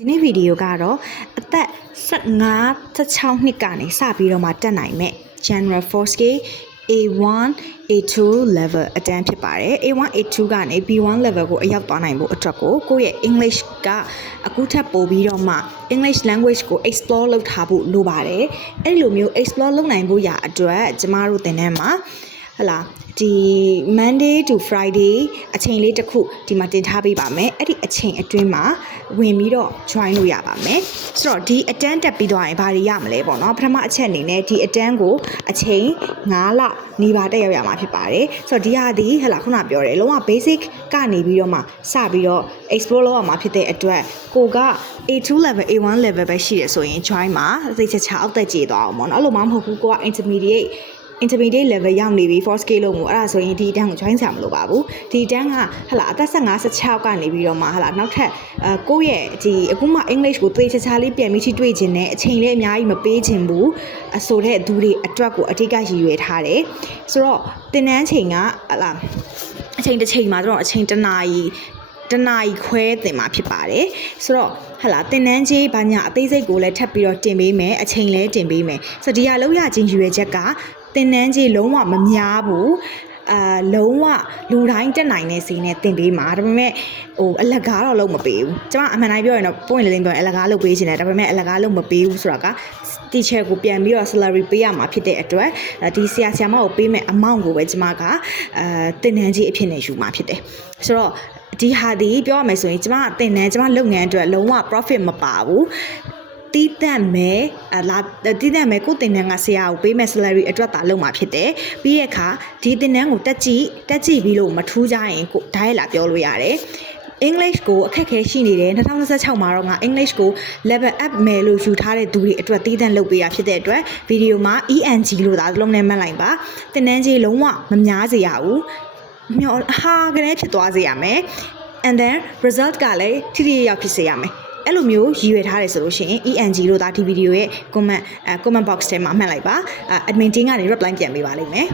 ဒီနေ့ဗီဒီယိုကတော့အသက်15-16နှစ်ကနေစပြီးတော့မှတက်နိုင်မဲ့ General Force A1 A2 level အတန်းဖြစ်ပါတယ် A1 A2 ကနေ B1 level ကိုအရောက်သွားနိုင်ဖို့အတွက်ကိုယ့်ရဲ့ English ကအခုထပ်ပို့ပြီးတော့မှ English language ကို explore လုပ်ထားဖို့လိုပါတယ်အဲ့လိုမျိုး explore လုပ်နိုင်ဖို့ရအတွက်ကျမတို့သင်တန်းမှာဟလာဒီ Monday to Friday အချိန်လေးတစ်ခုဒီမှာတင်ထားပေးပါမယ်အဲ့ဒီအချိန်အတွင်းမှာဝင်ပြီးတော့ join လို့ရပါမယ်ဆိုတော့ဒီအတန်းတက်ပြီးသွားရင်ဘာတွေရမလဲပေါ့နော်ပထမအချက်အနေနဲ့ဒီအတန်းကိုအချိန်9လနေပါတက်ရောက်ရမှာဖြစ်ပါတယ်ဆိုတော့ဒီဟာဒီဟလာခုနပြောတယ်လုံးဝ basic ကနေပြီးတော့မှစပြီးတော့ explore လုပ်ရမှာဖြစ်တဲ့အတွက်ကိုက A2 level A1 level ပဲရှိရဆိုရင် join မှာစိတ်ချချအောက်တက်ကြည့်သွားအောင်ပေါ့နော်အဲ့လိုမှမဟုတ်ဘူးကိုက intermediate level ရောက်နေပြီ 4 scale လို့အဲ့ဒါဆိုရင်ဒီအတန်းကို join ဆရာမလိုပါဘူးဒီအတန်းကဟလာအသက်15-16ကနေပြီးတော့မှဟလာနောက်ထပ်ကိုယ့်ရဲ့ဒီအခုမှ English ကိုသေချာချာလေးပြန်ပြီးထိတွေ့ခြင်းနဲ့အချိန်လေးအများကြီးမပေးခြင်းဘူးဆိုတဲ့သူတွေအတွက်ကိုအထက်ကရည်ရွယ်ထားတယ်ဆိုတော့သင်တန်းချိန်ကဟလာအချိန်တစ်ချိန်မှာတော့အချိန်တစ်နာရီခွဲသင်မှာဖြစ်ပါတယ်ဆိုတော့ဟလာသင်တန်းကြီးဘာညာအသေးစိတ်ကိုလည်းထပ်ပြီးတော့တင်ပေးမယ်အချိန်လည်းတင်ပေးမယ်ဆိုတော့ဒီဟာလောက်ရခြင်းရည်ရွယ်ချက်ကသင်တန်းကြီးလုံးဝမများဘူးလုံးဝလူတိုင်းတက်နိုင်တဲ့စီနဲ့သင်ပေးမှာဒါပေမဲ့ဟိုအလကားတော့လုံးမပေးဘူးကျွန်မအမှန်တိုင်းပြောရင်တော့ point လေးပြောရင်အလကားလုပ်ပေးခြင်းတယ်ဒါပေမဲ့အလကားလုံးမပေးဘူးဆိုတာက teacher ကိုပြန်ပြီးတော့ salary ပေးရမှာဖြစ်တဲ့အတွက်ဒီဆရာမကိုပေးမဲ့ amount ကိုပဲကျွန်မကသင်တန်းကြီးအဖြစ်နဲ့ယူမှာဖြစ်တယ်ဆိုတော့ဒီဟာဒီပြောရမယ်ဆိုရင်ကျွန်မလုပ်ငန်းအတွက်လုံးဝ profit မပါဘူးတီးတန့်မယ်ကိုတင်တန်းကဆရာကိုပေးမဲ့ salary အတွက်တာလုပ်မှာဖြစ်တယ်ပြီးရခါဒီတင်တန်းကိုတက်ကြည့်ပြီးလို့မထူးကြရင်ကိုဓာတ်ရလာပြောလို့ရတယ်English ကိုအခက်ခဲရှိနေတယ်2026မှာတော့ငါ English ကို level up မယ်လို့ယူထားတဲ့သူတွေအတွက်တီးတန့်လုပ်ပေးရဖြစ်တဲ့အတွက်ဗီဒီယိုမှာ ENG လို့သာလုံးနဲ့မှတ်လိုက်ပါတင်တန်းကြီးလုံးဝမများစေရဘူးဟာကနေဖြစ်သွားစေရမယ် and then result ကလည်းထိထိရောက်ဖြစ်စေရမယ်အဲ့လိုမျိုးရည်ရွယ်ထားတယ်ဆိုလို့ရှိရင် ENG လို့ဒါဒီဗီဒီယိုရဲ့ comment box ထဲမှာမှတ်လိုက်ပါ admin team ကနေ reply ပြန်ပေးပါလိမ့်မယ်